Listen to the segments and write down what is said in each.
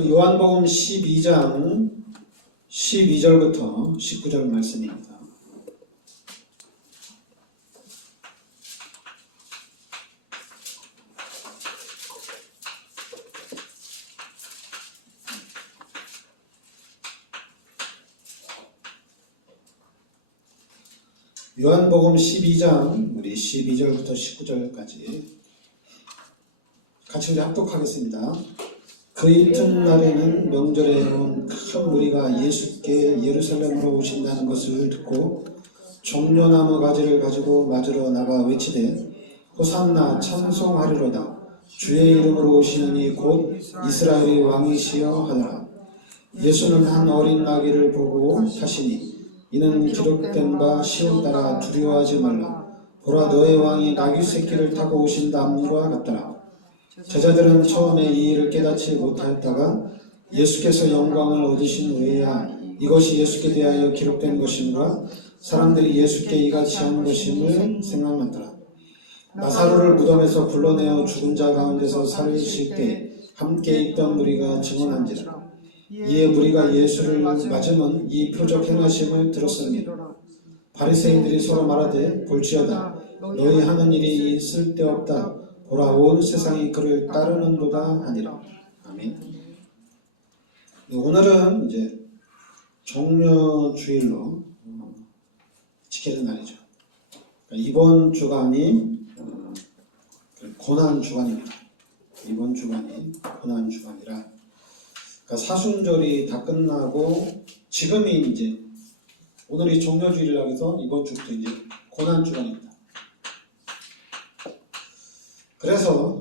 요한복음 12장 12절부터 19절 말씀입니다. 요한복음 12장 우리 12절부터 19절까지 같이 우리 합독하겠습니다. 그 이튿날에는 명절에 온 큰 무리가 예수께 예루살렘으로 오신다는 것을 듣고 종려나무 가지를 가지고 맞으러 나가 외치되 호산나 찬송하리로다 주의 이름으로 오시는 이 곧 이스라엘의 왕이시여 하더라. 예수는 한 어린 나귀를 보고 하시니 이는 기록된 바 시온 따라 두려워하지 말라. 보라 너의 왕이 나귀 새끼를 타고 오신다함과 같더라. 제자들은 처음에 이 일을 깨닫지 못하였다가 예수께서 영광을 얻으신 후에야 이것이 예수께 대하여 기록된 것임과 사람들이 예수께 이같이 한 것임을 생각났더라. 나사로를 무덤에서 불러내어 죽은 자 가운데서 살리실 때 함께 있던 무리가 증언한지라. 이에 무리가 예수를 맞으면 이 표적 행하심을 들었으니 바리새인들이 서로 말하되 볼지어다 너희 하는 일이 쓸데없다. 보라 온 세상이 그를 따르는도다 하니라. 아멘. 오늘은 이제 종려주일로 지키는 날이죠. 이번 주간이 고난 주간입니다. 이번 주간이 고난 주간이라 사순절이 다 끝나고 지금이 이제 오늘이 종려주일이라고 해서 이번 주부터 이제 고난 주간입니다. 그래서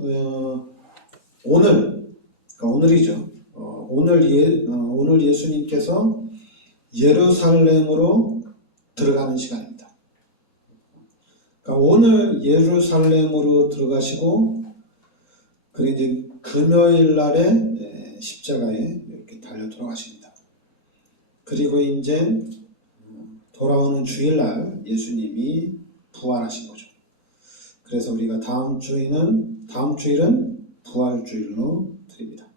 오늘이죠. 오늘 예수님께서 예루살렘으로 들어가는 시간입니다. 그러니까 오늘 예루살렘으로 들어가시고 그리고 이제 금요일 날에 십자가에 이렇게 달려 돌아가십니다. 그리고 이제 돌아오는 주일날 예수님이 부활하신 거죠. 그래서 우리가 다음 주일은 부활주일로 드립니다.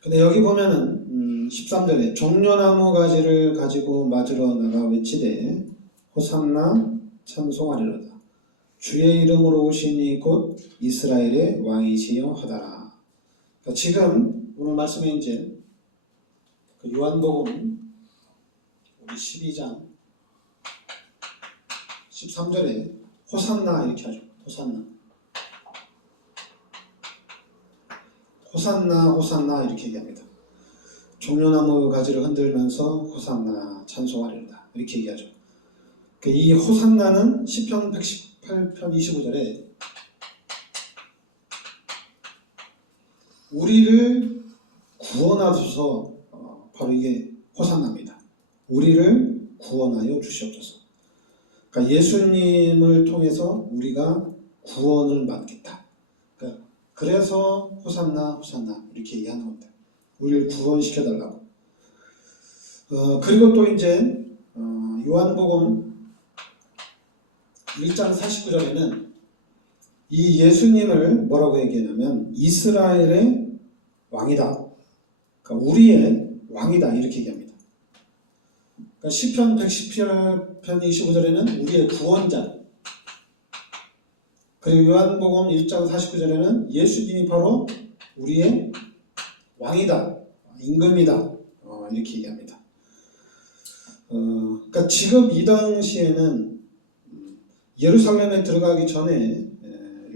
근데 여기 보면은 13절에 종려나무 가지를 가지고 맞으러 나가 외치되 호산나 찬송하리로다 주의 이름으로 오시니 곧 이스라엘의 왕이시여 하더라. 그러니까 지금 오늘 말씀에 이제 요한복음 우리 12장 13절에 호산나 이렇게 하죠. 호산나 이렇게 얘기합니다. 종려나무 가지를 흔들면서 호산나 찬송하리로다 이렇게 얘기하죠. 이 호산나는 시편 118편 25절에 우리를 구원하소서 바로 이게 호산나입니다. 우리를 구원하여 주시옵소서. 그러니까 예수님을 통해서 우리가 구원을 받겠다. 그래서 호산나 이렇게 얘기하는 겁니다. 우리를 구원시켜달라고. 그리고 또 이제 요한복음 1장 49절에는 이 예수님을 뭐라고 얘기하냐면 이스라엘의 왕이다. 그러니까 우리의 왕이다 이렇게 얘기합니다. 그러니까 시편 118편 25절에는 우리의 구원자, 그리고 요한복음 1장 49절에는 예수님이 바로 우리의 왕이다, 임금이다 이렇게 얘기합니다. 그러니까 지금 이 당시에는 예루살렘에 들어가기 전에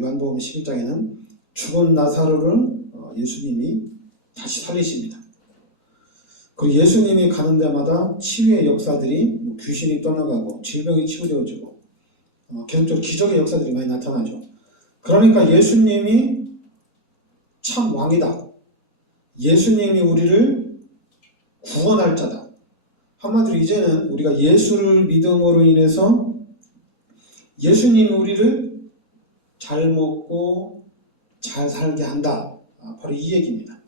요한복음 11장에는 죽은 나사로를 예수님이 다시 살리십니다. 그리고 예수님이 가는 데마다 치유의 역사들이 귀신이 떠나가고 질병이 치유되어지고 계속적으로 기적의 역사들이 많이 나타나죠. 그러니까 예수님이 참 왕이다. 예수님이 우리를 구원할 자다. 한마디로 이제는 우리가 예수를 믿음으로 인해서 예수님이 우리를 잘 먹고 잘 살게 한다. 바로 이 얘기입니다.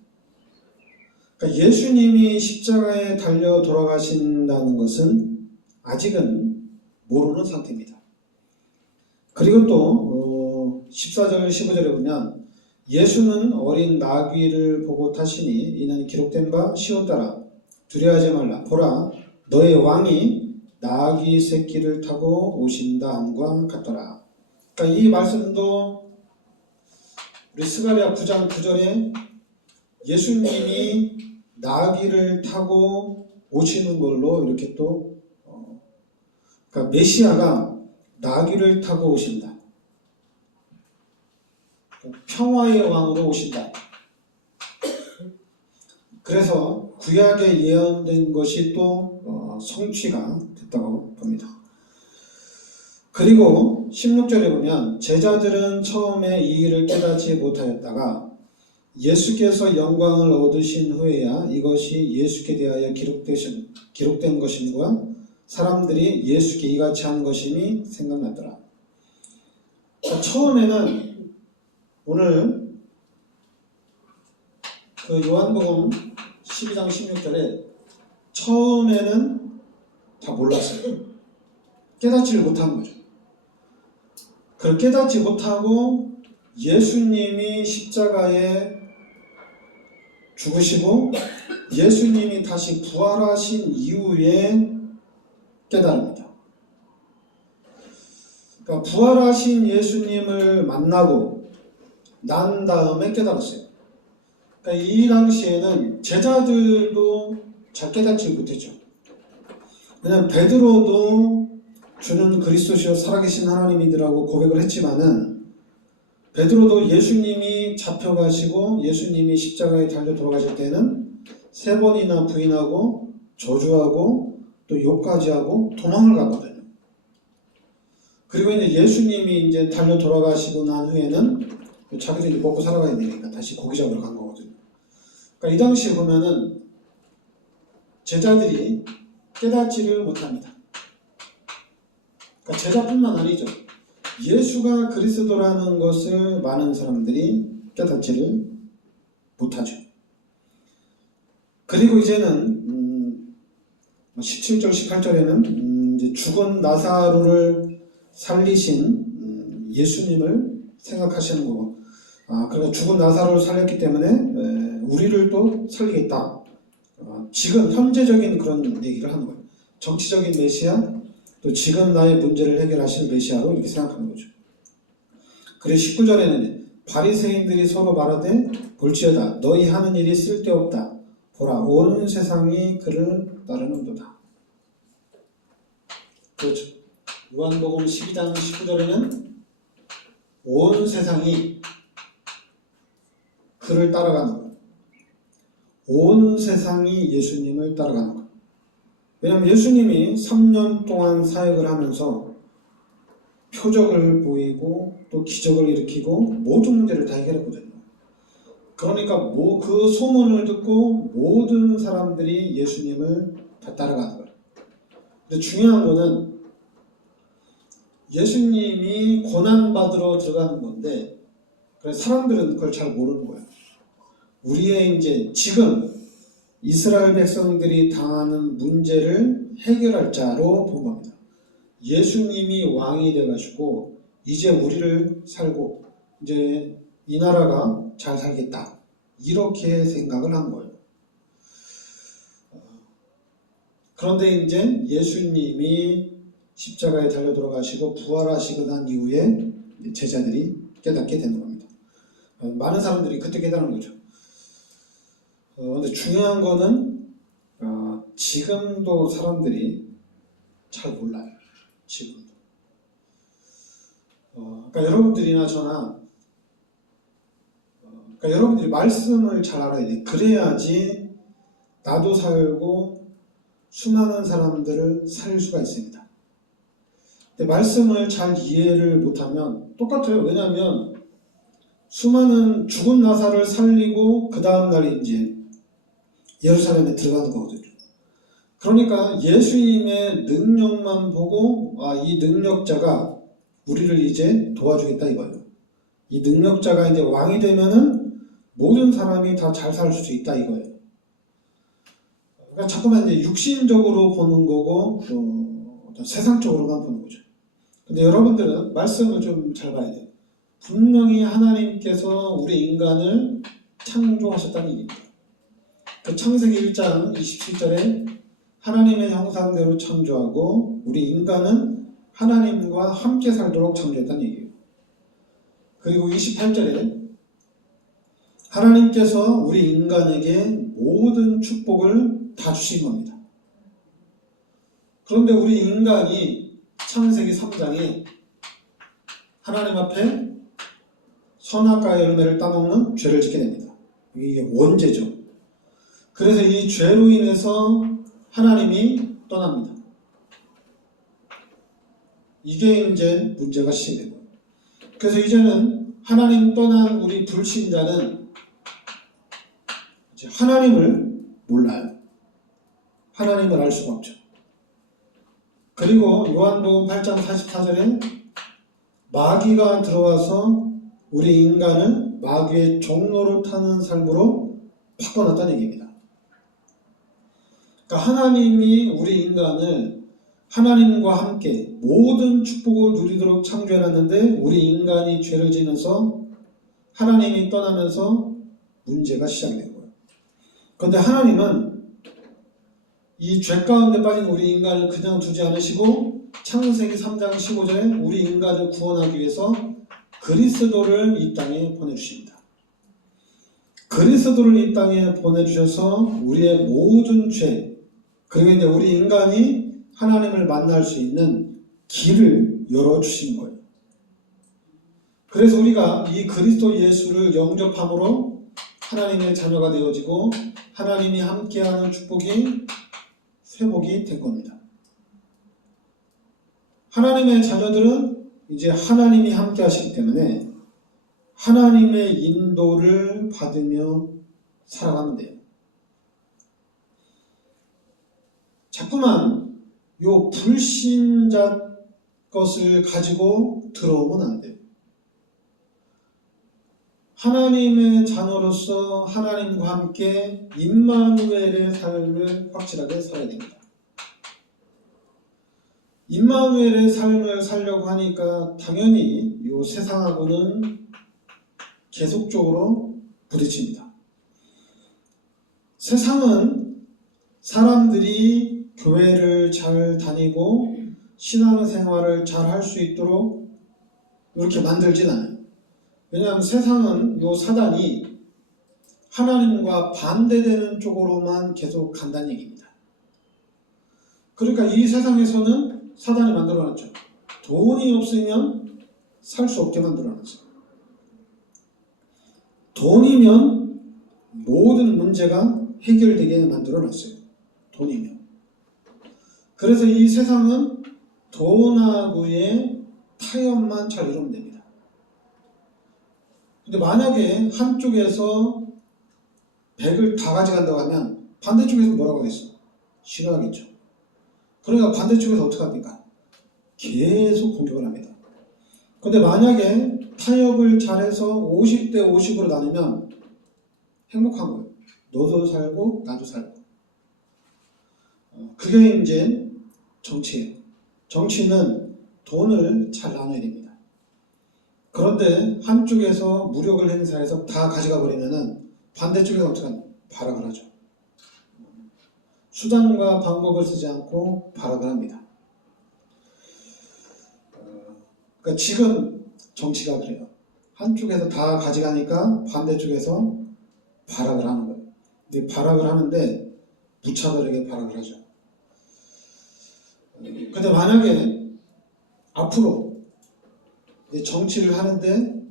그러니까 예수님이 십자가에 달려 돌아가신다는 것은 아직은 모르는 상태입니다. 그리고 또 14절 15절에 보면 예수는 어린 나귀를 보고 타시니 이는 기록된 바 시온 따라 두려워하지 말라. 보라, 너의 왕이 나귀 새끼를 타고 오신다 함과 같더라. 그러니까 이 말씀도 우리 스가랴 9장 9절에 예수님이 나귀를 타고 오시는 걸로 이렇게 또 그러니까 메시아가 나귀를 타고 오신다. 평화의 왕으로 오신다. 그래서 구약에 예언된 것이 또 성취가 됐다고 봅니다. 그리고 16절에 보면 제자들은 처음에 이 일을 깨닫지 못하였다가 예수께서 영광을 얻으신 후에야 이것이 예수께 대하여 기록된 것임과 사람들이 예수께 이같이 한 것임이 생각났더라. 처음에는 오늘 그 요한복음 12장 16절에 처음에는 다 몰랐어요. 깨닫지를 못한 거죠. 그걸 깨닫지 못하고 예수님이 십자가에 죽으시고 예수님이 다시 부활하신 이후에 깨달습니다. 그러니까 부활하신 예수님을 만나고 난 다음에 깨달았어요. 그러니까 이 당시에는 제자들도 잘 깨닫지 못했죠. 왜냐하면 베드로도 주는 그리스도시요 살아계신 하나님이라고 고백을 했지만은 베드로도 예수님이 잡혀가시고 예수님이 십자가에 달려 돌아가실 때는 3번이나 부인하고 저주하고 또 욕까지 하고 도망을 가거든요. 그리고 이제 예수님이 이제 달려 돌아가시고 난 후에는 자기들이 먹고 살아가야 되니까 다시 고기 잡으러 간 거거든요. 그러니까 이 당시에 보면은 제자들이 깨닫지를 못합니다. 그러니까 제자뿐만 아니죠. 예수가 그리스도라는 것을 많은 사람들이 깨닫지를 못하죠. 그리고 이제는 17절, 18절에는 이제 죽은 나사로를 살리신 예수님을 생각하시는 거고, 그러니까 죽은 나사로를 살렸기 때문에 우리를 또 살리겠다. 지금 현재적인 그런 얘기를 하는 거예요. 정치적인 메시아, 또 지금 나의 문제를 해결하실 메시아로 이렇게 생각하는 거죠. 그리고 19절에는 바리새인들이 서로 말하되 볼지어다 너희 하는 일이 쓸데없다. 보라 온 세상이 그를 따르는도다. 그렇죠. 요한복음 12장 19절에는 온 세상이 그를 따라가는 거예요. 온 세상이 예수님을 따라가는 거예요. 왜냐하면 예수님이 3년 동안 사역을 하면서 표적을 보이고 또 기적을 일으키고 모든 문제를 다 해결했거든요. 그러니까 그 소문을 듣고 모든 사람들이 예수님을 다 따라가는 거예요. 근데 중요한 거는 예수님이 고난받으러 들어가는 건데 그래서 사람들은 그걸 잘 모르는 거예요. 우리의 이제 지금 이스라엘 백성들이 당하는 문제를 해결할 자로 본 겁니다. 예수님이 왕이 돼가지고 이제 우리를 살고 이제 이 나라가 잘 살겠다 이렇게 생각을 한 거예요. 그런데 이제 예수님이 십자가에 달려 들어가시고 부활하시고 난 이후에 제자들이 깨닫게 되는 겁니다. 많은 사람들이 그때 깨닫는 거죠. 근데 중요한 거는 지금도 사람들이 잘 몰라요. 지금도. 그러니까 여러분들이나 저나 그러니까 여러분들이 말씀을 잘 알아야 돼요. 그래야지 나도 살고 수많은 사람들을 살릴 수가 있습니다. 근데 말씀을 잘 이해를 못하면 똑같아요. 왜냐하면 수많은 죽은 나사를 살리고 그 다음 날에 이제 예루살렘에 들어가는 거거든요. 그러니까 예수님의 능력만 보고 이 능력자가 우리를 이제 도와주겠다 이거예요. 이 능력자가 이제 왕이 되면은 모든 사람이 다 잘 살 수 있다 이거예요. 그러니까 자꾸만 이제 육신적으로 보는 거고 또 어떤 세상적으로만 보는 거죠. 근데 여러분들은 말씀을 좀 잘 봐야 돼요. 분명히 하나님께서 우리 인간을 창조하셨다는 얘기입니다. 그 창세기 1장 27절에 하나님의 형상대로 창조하고 우리 인간은 하나님과 함께 살도록 창조했다는 얘기예요. 그리고 28절에 하나님께서 우리 인간에게 모든 축복을 다 주신 겁니다. 그런데 우리 인간이 창세기 3장에 하나님 앞에 선악과의 열매를 따먹는 죄를 짓게 됩니다. 이게 원죄죠. 그래서 이 죄로 인해서 하나님이 떠납니다. 이게 이제 문제가 시작되고, 그래서 이제는 하나님 떠난 우리 불신자는 이제 하나님을 몰라요. 하나님을 알 수가 없죠. 그리고 요한복음 8장 44절에 마귀가 들어와서 우리 인간을 마귀의 종로를 타는 삶으로 바꿔놨다는 얘기입니다. 그러니까 하나님이 우리 인간을 하나님과 함께 모든 축복을 누리도록 창조해놨는데 우리 인간이 죄를 지면서 하나님이 떠나면서 문제가 시작된 거예요. 그런데 하나님은 이 죄 가운데 빠진 우리 인간을 그냥 두지 않으시고 창세기 3장 15절에 우리 인간을 구원하기 위해서 그리스도를 이 땅에 보내주십니다. 그리스도를 이 땅에 보내주셔서 우리의 모든 죄, 그리고 이제 우리 인간이 하나님을 만날 수 있는 길을 열어주신 거예요. 그래서 우리가 이 그리스도 예수를 영접함으로 하나님의 자녀가 되어지고 하나님이 함께하는 축복이 회복이 된 겁니다. 하나님의 자녀들은 이제 하나님이 함께 하시기 때문에 하나님의 인도를 받으며 살아가면 돼요. 자꾸만 요 불신자 것을 가지고 들어오면 안 돼요. 하나님의 자녀로서 하나님과 함께 임마누엘의 삶을 확실하게 살아야 됩니다. 임마누엘의 삶을 살려고 하니까 당연히 이 세상하고는 계속적으로 부딪힙니다. 세상은 사람들이 교회를 잘 다니고 신앙생활을 잘 할 수 있도록 이렇게 만들진 않아요. 왜냐하면 세상은 이 사단이 하나님과 반대되는 쪽으로만 계속 간다는 얘기입니다. 그러니까 이 세상에서는 사단이 만들어놨죠. 돈이 없으면 살 수 없게 만들어놨어요. 돈이면 모든 문제가 해결되게 만들어놨어요. 돈이면. 그래서 이 세상은 돈하고의 타협만 잘 이루면 됩니다. 근데 만약에 한쪽에서 100을 다 가져간다고 하면 반대쪽에서 뭐라고 하겠어? 싫어하겠죠. 그러니까 반대쪽에서 어떻게 합니까? 계속 공격을 합니다. 근데 만약에 타협을 잘해서 50대 50으로 나누면 행복한 거예요. 너도 살고 나도 살고. 그게 이제 정치예요. 정치는 돈을 잘 나눠야 됩니다. 그런데 한쪽에서 무력을 행사해서 다 가져가 버리면은 반대쪽에서 어떻게 하냐? 발악을 하죠. 수단과 방법을 쓰지 않고 발악을 합니다. 그러니까 지금 정치가 그래요. 한쪽에서 다 가져가니까 반대쪽에서 발악을 하는 거예요. 근데 발악을 하는데 무차별하게 발악을 하죠. 근데 만약에 앞으로 정치를 하는데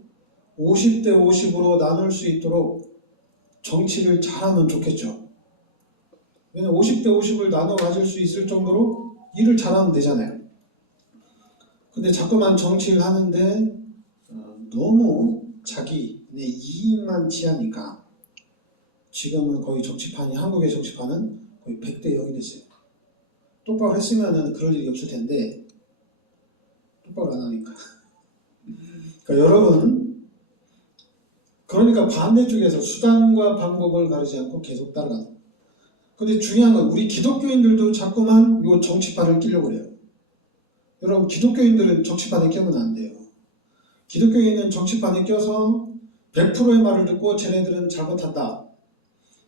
50대 50으로 나눌 수 있도록 정치를 잘하면 좋겠죠. 왜냐면 50대 50을 나눠 가질 수 있을 정도로 일을 잘하면 되잖아요. 근데 자꾸만 정치를 하는데 너무 자기네 이익만 취하니까 지금은 거의 정치판이, 한국의 정치판은 거의 100대 0이 됐어요. 똑바로 했으면 그럴 일이 없을 텐데 똑바로 안 하니까. 그러니까 여러분, 그러니까 반대쪽에서 수단과 방법을 가리지 않고 계속 따라가는 거예요. 근데 중요한 건 우리 기독교인들도 자꾸만 이 정치판을 끼려고 그래요. 여러분, 기독교인들은 정치판에 끼면 안 돼요. 기독교인은 정치판에 껴서 100%의 말을 듣고 쟤네들은 잘못한다.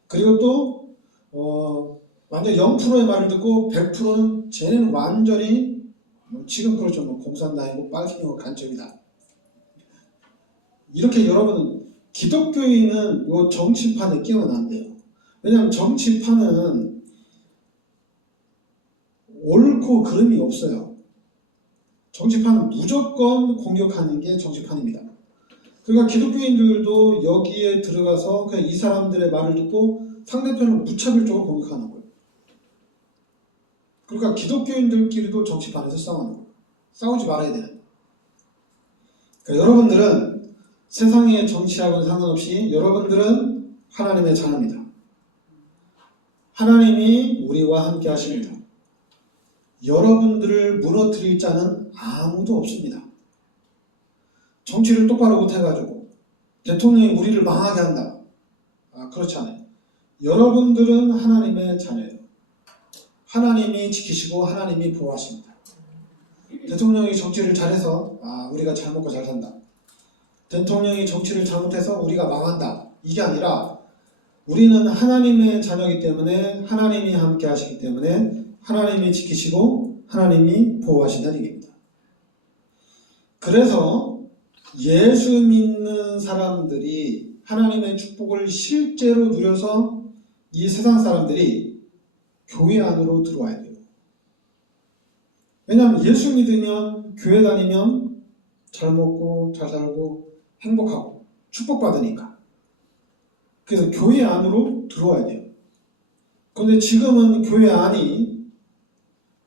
그리고 또 완전 0%의 말을 듣고 100%는 쟤네는 완전히 지금 그렇죠. 공산당이고 빨갱이고 간첩이다. 이렇게 여러분은 기독교인은 요 정치판에 끼면 안 돼요. 왜냐하면 정치판은 옳고 그름이 없어요. 정치판은 무조건 공격하는 게 정치판입니다. 그러니까 기독교인들도 여기에 들어가서 그냥 이 사람들의 말을 듣고 상대편을 무차별적으로 공격하는 거예요. 그러니까 기독교인들끼리도 정치판에서 싸우는 거예요. 싸우지 말아야 되는. 그러니까 여러분들은 세상의 정치하고는 상관없이 여러분들은 하나님의 자녀입니다. 하나님이 우리와 함께 하십니다. 여러분들을 무너뜨릴 자는 아무도 없습니다. 정치를 똑바로 못해가지고 대통령이 우리를 망하게 한다. 그렇지 않아요. 여러분들은 하나님의 자녀예요. 하나님이 지키시고 하나님이 보호하십니다. 대통령이 정치를 잘해서 우리가 잘 먹고 잘 산다. 대통령이 정치를 잘못해서 우리가 망한다. 이게 아니라 우리는 하나님의 자녀이기 때문에 하나님이 함께 하시기 때문에 하나님이 지키시고 하나님이 보호하신다는 얘기입니다. 그래서 예수 믿는 사람들이 하나님의 축복을 실제로 누려서 이 세상 사람들이 교회 안으로 들어와야 돼요. 왜냐하면 예수 믿으면 교회 다니면 잘 먹고 잘 살고 행복하고 축복받으니까. 그래서 교회 안으로 들어와야 돼요. 그런데 지금은 교회 안이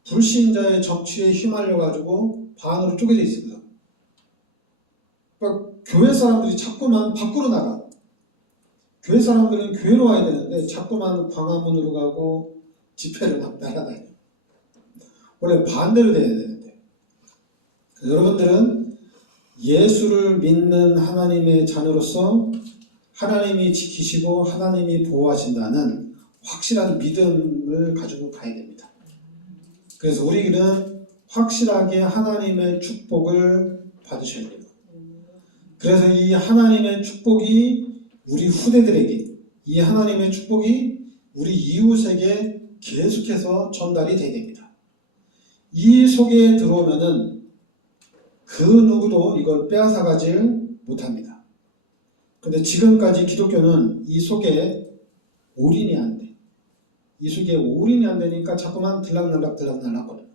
불신자의 정치에 휘말려가지고 반으로 쪼개져 있습니다. 그러니까 교회 사람들이 자꾸만 밖으로 나가. 교회 사람들은 교회로 와야 되는데 자꾸만 광화문으로 가고 집회를 막 날아다녀. 원래 반대로 돼야 되는데. 여러분들은 예수를 믿는 하나님의 자녀로서 하나님이 지키시고 하나님이 보호하신다는 확실한 믿음을 가지고 가야 됩니다. 그래서 우리는 확실하게 하나님의 축복을 받으셔야 돼요. 그래서 이 하나님의 축복이 우리 후대들에게, 이 하나님의 축복이 우리 이웃에게 계속해서 전달이 되야 됩니다. 이 속에 들어오면은 그 누구도 이걸 빼앗아가질 못합니다. 근데 지금까지 기독교는 이 속에 올인이 안 돼. 이 속에 올인이 안 되니까 자꾸만 들락날락 거려요.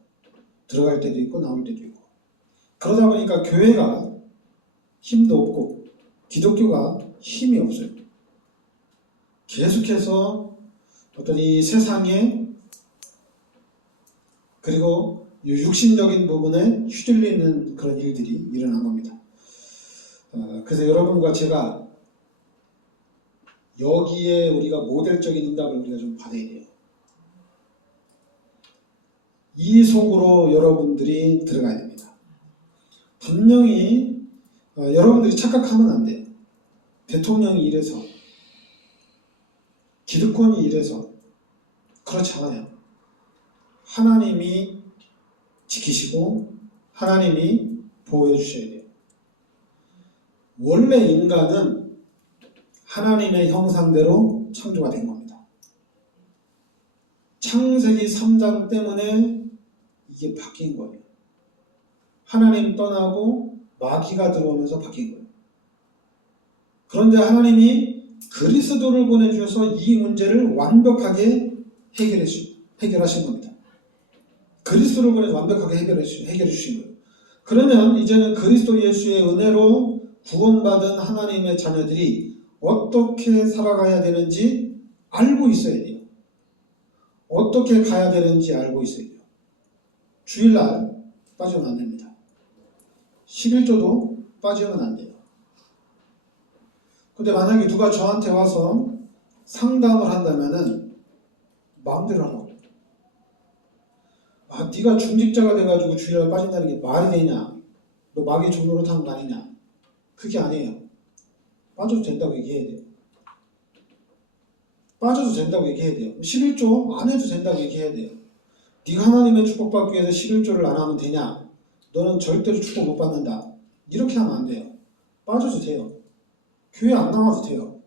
들어갈 때도 있고 나올 때도 있고. 그러다 보니까 교회가 힘도 없고 기독교가 힘이 없어요. 계속해서 어떤 이 세상에 그리고 육신적인 부분에 휘둘리는 그런 일들이 일어난 겁니다. 그래서 여러분과 제가 여기에 우리가 모델적인 응답을 우리가 좀 받아야 돼요. 이 속으로 여러분들이 들어가야 됩니다. 분명히 여러분들이 착각하면 안 돼요. 대통령이 이래서 기득권이 이래서 그렇지 않아요. 하나님이 지키시고 하나님이 보호해 주셔야 돼요. 원래 인간은 하나님의 형상대로 창조가 된 겁니다. 창세기 3장 때문에 이게 바뀐 거예요. 하나님 떠나고 마귀가 들어오면서 바뀐 거예요. 그런데 하나님이 그리스도를 보내주셔서 이 문제를 완벽하게 해결하신 겁니다. 그리스도를 보내서 완벽하게 해결해 주신 거예요. 그러면 이제는 그리스도 예수의 은혜로 구원받은 하나님의 자녀들이 어떻게 살아가야 되는지 알고 있어야 돼요. 어떻게 가야 되는지 알고 있어야 돼요. 주일날 빠지면 안 됩니다. 11조도 빠지면 안 돼요. 근데 만약에 누가 저한테 와서 상담을 한다면은 마음대로 하라고. 네가 중직자가 돼가지고 주일날 빠진다는 게 말이 되냐? 너 마귀 종로로 타는 거 아니냐? 그게 아니에요. 빠져도 된다고 얘기해야 돼요. 빠져도 된다고 얘기해야 돼요. 11조 안 해도 된다고 얘기해야 돼요. 네가 하나님의 축복받기 위해서 11조를 안 하면 되냐? 너는 절대로 축복 못 받는다. 이렇게 하면 안 돼요. 빠져도 돼요. 교회 안 나와도 돼요.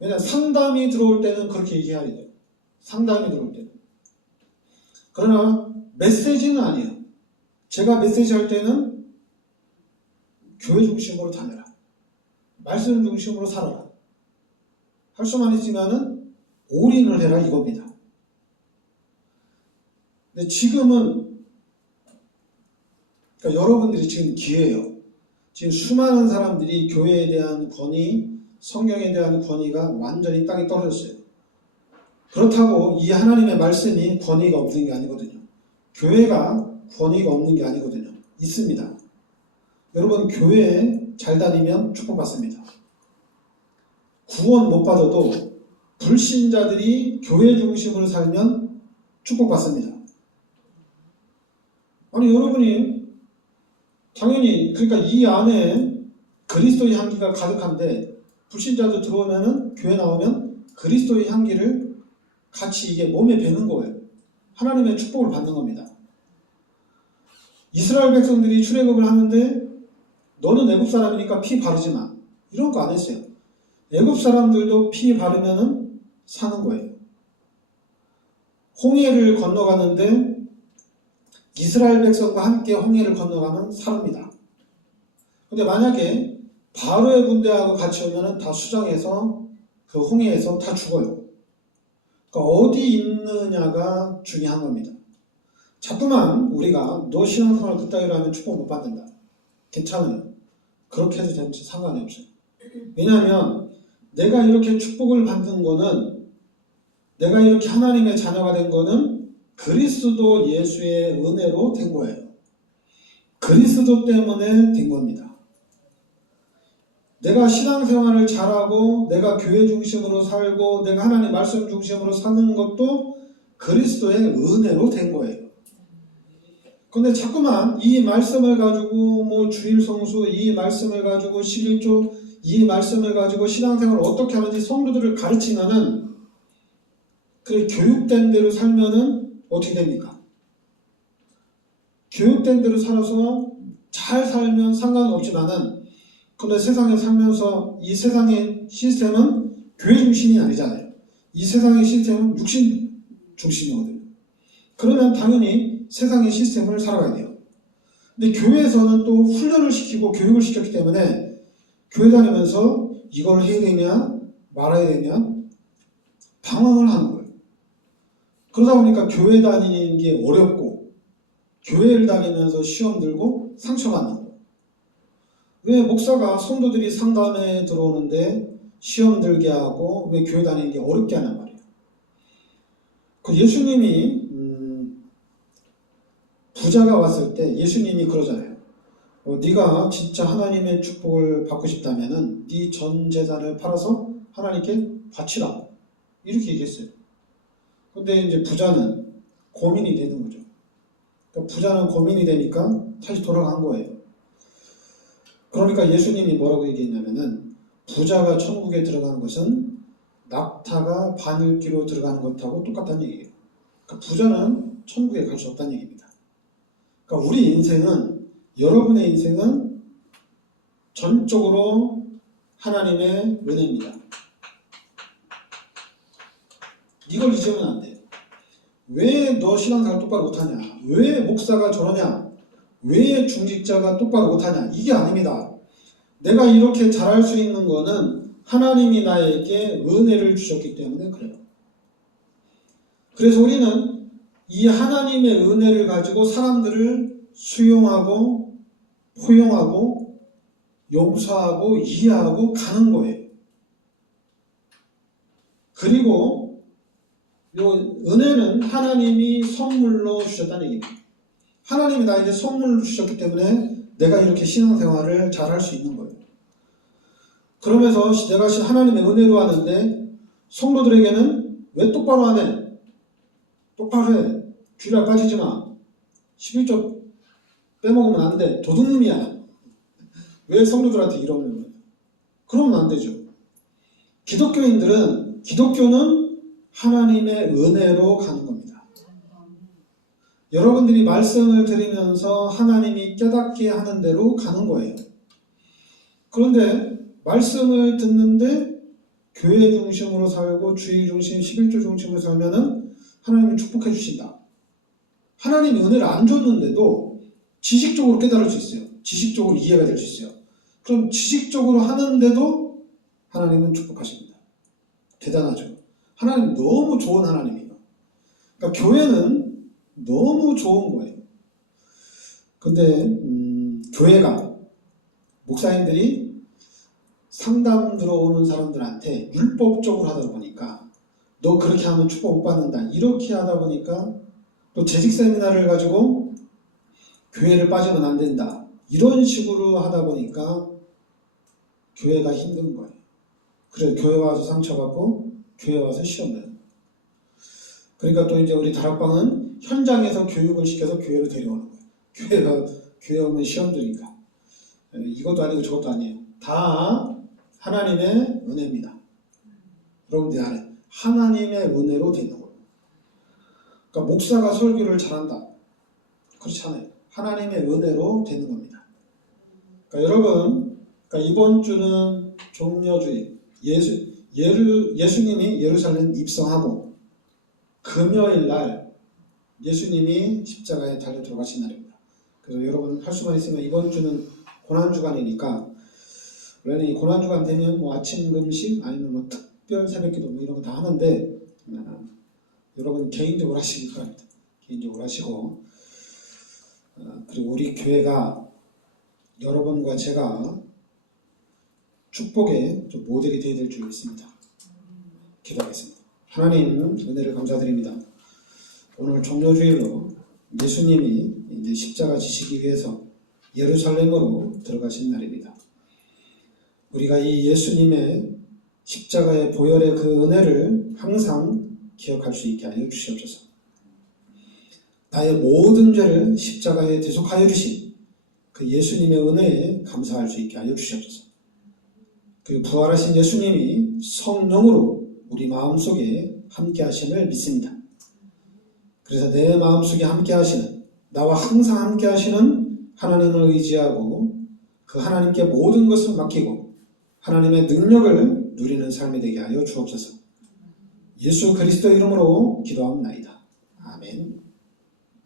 왜냐하면 상담이 들어올 때는 그렇게 얘기해야 돼요. 상담이 들어올 때는. 그러나 메시지는 아니에요. 제가 메시지 할 때는 교회 중심으로 다녀라. 말씀 중심으로 살아라. 할 수만 있으면은 올인을 해라 이겁니다. 근데 지금은 그러니까 여러분들이 지금 기회예요. 지금 수많은 사람들이 교회에 대한 권위, 성경에 대한 권위가 완전히 땅에 떨어졌어요. 그렇다고 이 하나님의 말씀이 권위가 없는 게 아니거든요. 교회가 권위가 없는 게 아니거든요. 있습니다. 여러분 교회에 잘 다니면 축복받습니다. 구원 못 받아도 불신자들이 교회 중심으로 살면 축복받습니다. 아니 여러분이 당연히 그러니까 이 안에 그리스도의 향기가 가득한데 불신자도 들어오면은 교회 나오면 그리스도의 향기를 같이 이게 몸에 배는 거예요. 하나님의 축복을 받는 겁니다. 이스라엘 백성들이 출애굽을 하는데 너는 애굽 사람이니까 피 바르지 마. 이런 거 안 했어요. 애굽 사람들도 피 바르면은 사는 거예요. 홍해를 건너가는데 이스라엘 백성과 함께 홍해를 건너가면 삽니다. 근데 만약에 바로의 군대하고 같이 오면은 다 수장해서 그 홍해에서 다 죽어요. 그러니까 어디 있느냐가 중요한 겁니다. 자꾸만 우리가 너 신앙생활 그따위로 하면 축복 못 받는다. 괜찮아요. 그렇게 해도 되면 상관이 없어요. 왜냐하면 내가 이렇게 축복을 받는 거는 내가 이렇게 하나님의 자녀가 된 거는 그리스도 예수의 은혜로 된 거예요. 그리스도 때문에 된 겁니다. 내가 신앙생활을 잘하고 내가 교회 중심으로 살고 내가 하나님 말씀 중심으로 사는 것도 그리스도의 은혜로 된 거예요. 근데 자꾸만 이 말씀을 가지고 뭐 주일 성수, 이 말씀을 가지고 11조, 이 말씀을 가지고 신앙생활을 어떻게 하는지 성도들을 가르치면은 그 교육된 대로 살면은 어떻게 됩니까? 교육된 대로 살아서 잘 살면 상관은 없지만은 근데 세상에 살면서 이 세상의 시스템은 교회 중심이 아니잖아요. 이 세상의 시스템은 육신 중심이거든요. 그러면 당연히 세상의 시스템을 살아가야 돼요. 근데 교회에서는 또 훈련을 시키고 교육을 시켰기 때문에 교회 다니면서 이걸 해야 되냐 말아야 되냐 방황을 하는 거예요. 그러다 보니까 교회 다니는 게 어렵고 교회를 다니면서 시험 들고 상처받는 거예요. 왜 목사가 성도들이 상담에 들어오는데 시험 들게 하고 왜 교회 다니는 게 어렵게 하냔 말이에요. 그 예수님이 부자가 왔을 때 예수님이 그러잖아요. 네가 진짜 하나님의 축복을 받고 싶다면은 네 전 재산을 팔아서 하나님께 바치라. 이렇게 얘기했어요. 근데 이제 부자는 고민이 되는 거죠. 그러니까 부자는 고민이 되니까 다시 돌아간 거예요. 그러니까 예수님이 뭐라고 얘기했냐면은 부자가 천국에 들어가는 것은 낙타가 바늘기로 들어가는 것하고 똑같다는 얘기예요. 그러니까 부자는 천국에 갈 수 없다는 얘기입니다. 그러니까 우리 인생은 여러분의 인생은 전적으로 하나님의 은혜입니다. 이걸 잊으면 안 돼요. 왜 너 신앙생활 똑바로 못하냐? 왜 목사가 저러냐? 왜 중직자가 똑바로 못하냐? 이게 아닙니다. 내가 이렇게 잘할 수 있는 거는 하나님이 나에게 은혜를 주셨기 때문에 그래요. 그래서 우리는 이 하나님의 은혜를 가지고 사람들을 수용하고 포용하고 용서하고 이해하고 가는 거예요. 그리고 이 은혜는 하나님이 선물로 주셨다는 얘기입니다. 하나님이 나에게 선물로 주셨기 때문에 내가 이렇게 신앙생활을 잘 할 수 있는 거예요. 그러면서 내가 하나님의 은혜로 하는데 성도들에게는 왜 똑바로 안 해? 똑바로 해. 귀라 빠지지 마. 11조 빼먹으면 안 돼. 도둑놈이야. 왜 성도들한테 이러는 거예요? 그러면 안 되죠. 기독교는 하나님의 은혜로 가는 겁니다. 여러분들이 말씀을 들으면서 하나님이 깨닫게 하는 대로 가는 거예요. 그런데 말씀을 듣는데 교회 중심으로 살고 주일 중심, 11조 중심으로 살면은 하나님이 축복해 주신다. 하나님이 은혜를 안 줬는데도 지식적으로 깨달을 수 있어요. 지식적으로 이해가 될 수 있어요. 그럼 지식적으로 하는데도 하나님은 축복하십니다. 대단하죠. 하나님 너무 좋은 하나님이에요. 그러니까 교회는 너무 좋은 거예요. 근데 교회가 목사님들이 상담 들어오는 사람들한테 율법적으로 하다 보니까 너 그렇게 하면 축복 못 받는다 이렇게 하다 보니까 또 재직 세미나를 가지고 교회를 빠지면 안 된다 이런 식으로 하다 보니까 교회가 힘든 거예요. 그래서 교회 와서 상처받고 교회 와서 시험 내요. 그러니까 또 이제 우리 다락방은 현장에서 교육을 시켜서 교회로 데려오는 거예요. 교회 오면 시험 드니까 이것도 아니고 저것도 아니에요. 다 하나님의 은혜입니다. 여러분들 알아요. 하나님의 은혜로 되는 거예요. 그러니까 목사가 설교를 잘한다. 그렇지 않아요. 하나님의 은혜로 되는 겁니다. 그러니까 여러분, 그러니까 이번 주는 종려주일, 예수님이 예루살렘 입성하고 금요일 날 예수님이 십자가에 달려 들어가신 날입니다. 그래서 여러분 할 수만 있으면 이번 주는 고난주간이니까 원래는 이 고난주간 되면 뭐 아침 금식 아니면 뭐 특별 새벽기도 뭐 이런 거 다 하는데 여러분 개인적으로 하시기 바랍니다. 개인적으로 하시고 그리고 우리 교회가 여러분과 제가 축복의 좀 모델이 되어야 될 줄 믿습니다. 기도하겠습니다. 하나님 은혜를 감사드립니다. 오늘 종려주일로 예수님이 이제 십자가 지시기 위해서 예루살렘으로 들어가신 날입니다. 우리가 이 예수님의 십자가의 보혈의 그 은혜를 항상 기억할 수 있게 하여 주시옵소서. 나의 모든 죄를 십자가에 대속하여 주신 그 예수님의 은혜에 감사할 수 있게 하여 주시옵소서. 그리고 부활하신 예수님이 성령으로 우리 마음속에 함께 하심을 믿습니다. 그래서 내 마음속에 함께 하시는, 나와 항상 함께 하시는 하나님을 의지하고 그 하나님께 모든 것을 맡기고 하나님의 능력을 누리는 삶이 되게 하여 주옵소서. 예수 그리스도 이름으로 기도합니다. 아멘.